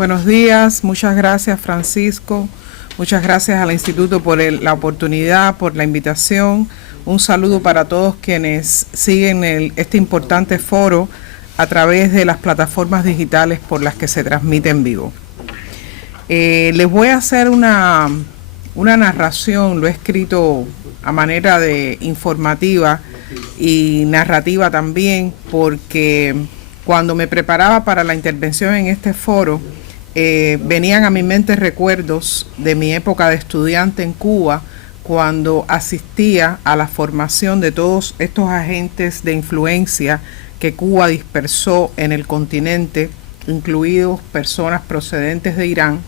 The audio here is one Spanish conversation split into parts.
Buenos días, muchas gracias Francisco, muchas gracias al Instituto por la oportunidad, por la invitación. Un saludo para todos quienes siguen este importante foro a través de las plataformas digitales por las que se transmite en vivo. Les voy a hacer una narración, lo he escrito a manera de informativa y narrativa también, porque cuando me preparaba para la intervención en este foro, venían a mi mente recuerdos de mi época de estudiante en Cuba, cuando asistía a la formación de todos estos agentes de influencia que Cuba dispersó en el continente, incluidos personas procedentes de Irán,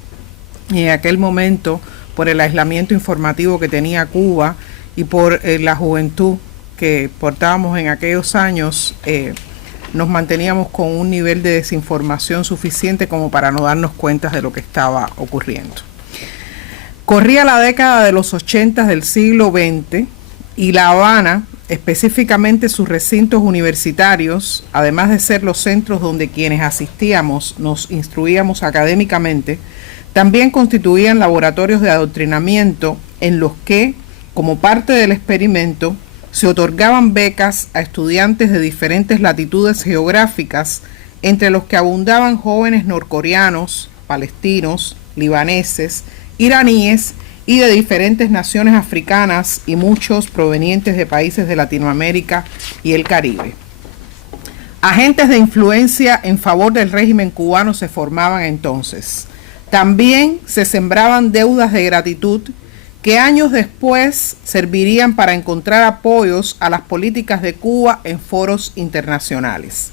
y en aquel momento, por el aislamiento informativo que tenía Cuba y por la juventud que portábamos en aquellos años, nos manteníamos con un nivel de desinformación suficiente como para no darnos cuenta de lo que estaba ocurriendo. Corría la década de los 80 del siglo XX y La Habana, específicamente sus recintos universitarios, además de ser los centros donde quienes asistíamos nos instruíamos académicamente, también constituían laboratorios de adoctrinamiento en los que, como parte del experimento, se otorgaban becas a estudiantes de diferentes latitudes geográficas, entre los que abundaban jóvenes norcoreanos, palestinos, libaneses, iraníes y de diferentes naciones africanas y muchos provenientes de países de Latinoamérica y el Caribe. Agentes de influencia en favor del régimen cubano se formaban entonces. También se sembraban deudas de gratitud que años después servirían para encontrar apoyos a las políticas de Cuba en foros internacionales.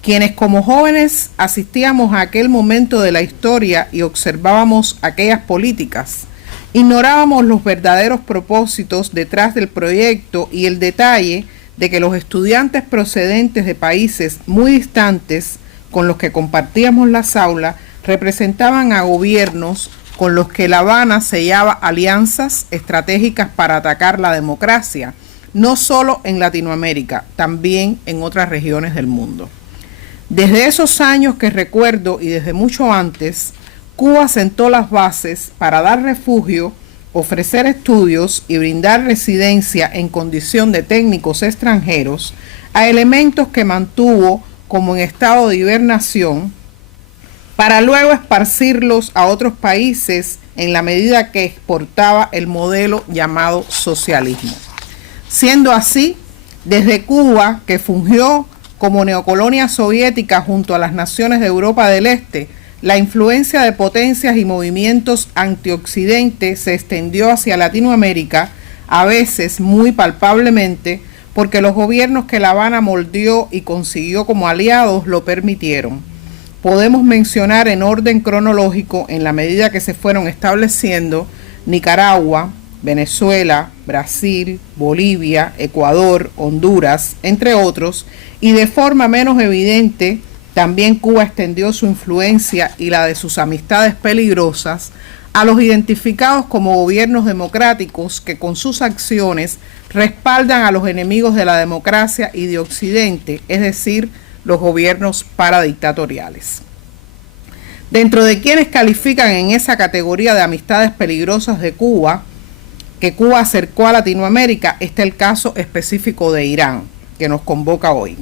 Quienes como jóvenes asistíamos a aquel momento de la historia y observábamos aquellas políticas, ignorábamos los verdaderos propósitos detrás del proyecto y el detalle de que los estudiantes procedentes de países muy distantes con los que compartíamos las aulas representaban a gobiernos con los que La Habana sellaba alianzas estratégicas para atacar la democracia, no solo en Latinoamérica, también en otras regiones del mundo. Desde esos años que recuerdo y desde mucho antes, Cuba sentó las bases para dar refugio, ofrecer estudios y brindar residencia en condición de técnicos extranjeros a elementos que mantuvo como en estado de hibernación, para luego esparcirlos a otros países en la medida que exportaba el modelo llamado socialismo. Siendo así, desde Cuba, que fungió como neocolonia soviética junto a las naciones de Europa del Este, la influencia de potencias y movimientos antioccidente se extendió hacia Latinoamérica, a veces muy palpablemente, porque los gobiernos que La Habana moldeó y consiguió como aliados lo permitieron. Podemos mencionar en orden cronológico, en la medida que se fueron estableciendo, Nicaragua, Venezuela, Brasil, Bolivia, Ecuador, Honduras, entre otros, y de forma menos evidente, también Cuba extendió su influencia y la de sus amistades peligrosas a los identificados como gobiernos democráticos que con sus acciones respaldan a los enemigos de la democracia y de Occidente, es decir, los gobiernos paradictatoriales. Dentro de quienes califican en esa categoría de amistades peligrosas de Cuba, que Cuba acercó a Latinoamérica, está el caso específico de Irán, que nos convoca hoy.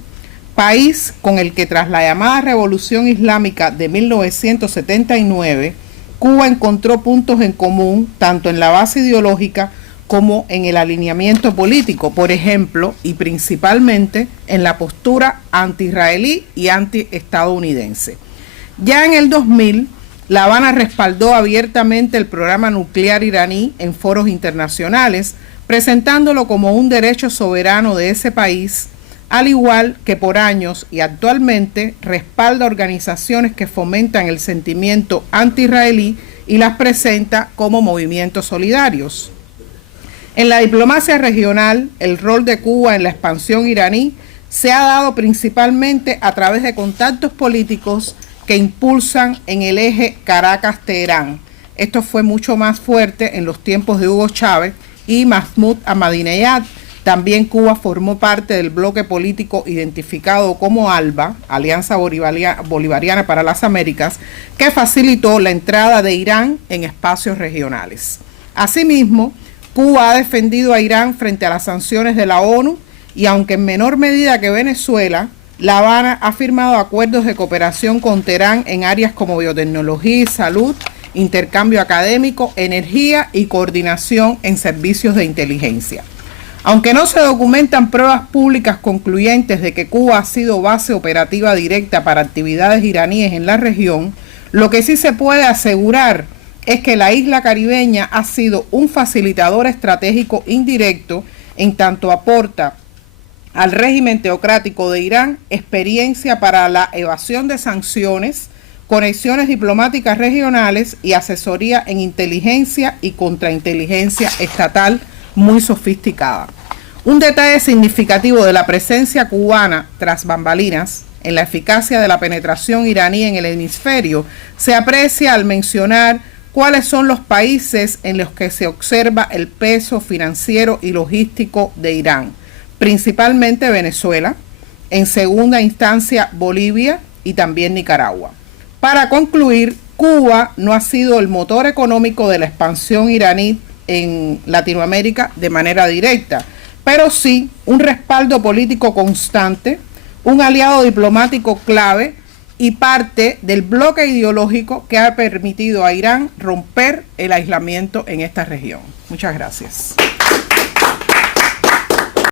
País con el que tras la llamada Revolución Islámica de 1979, Cuba encontró puntos en común tanto en la base ideológica como en el alineamiento político, por ejemplo, y principalmente en la postura anti-israelí y anti-estadounidense. Ya en el 2000, La Habana respaldó abiertamente el programa nuclear iraní en foros internacionales, presentándolo como un derecho soberano de ese país, al igual que por años y actualmente respalda organizaciones que fomentan el sentimiento anti-israelí y las presenta como movimientos solidarios. En la diplomacia regional, el rol de Cuba en la expansión iraní se ha dado principalmente a través de contactos políticos que impulsan en el eje Caracas-Teherán. Esto fue mucho más fuerte en los tiempos de Hugo Chávez y Mahmoud Ahmadinejad, También Cuba formó parte del bloque político identificado como ALBA, Alianza Bolivariana para las Américas, que facilitó la entrada de Irán en espacios regionales. Asimismo, Cuba ha defendido a Irán frente a las sanciones de la ONU y, aunque en menor medida que Venezuela, La Habana ha firmado acuerdos de cooperación con Teherán en áreas como biotecnología y salud, intercambio académico, energía y coordinación en servicios de inteligencia. Aunque no se documentan pruebas públicas concluyentes de que Cuba ha sido base operativa directa para actividades iraníes en la región, lo que sí se puede asegurar es que la isla caribeña ha sido un facilitador estratégico indirecto en tanto aporta al régimen teocrático de Irán experiencia para la evasión de sanciones, conexiones diplomáticas regionales y asesoría en inteligencia y contrainteligencia estatal muy sofisticada. Un detalle significativo de la presencia cubana tras bambalinas en la eficacia de la penetración iraní en el hemisferio se aprecia al mencionar cuáles son los países en los que se observa el peso financiero y logístico de Irán, principalmente Venezuela, en segunda instancia Bolivia y también Nicaragua. Para concluir, Cuba no ha sido el motor económico de la expansión iraní en Latinoamérica de manera directa, pero sí un respaldo político constante, un aliado diplomático clave y parte del bloque ideológico que ha permitido a Irán romper el aislamiento en esta región. Muchas gracias.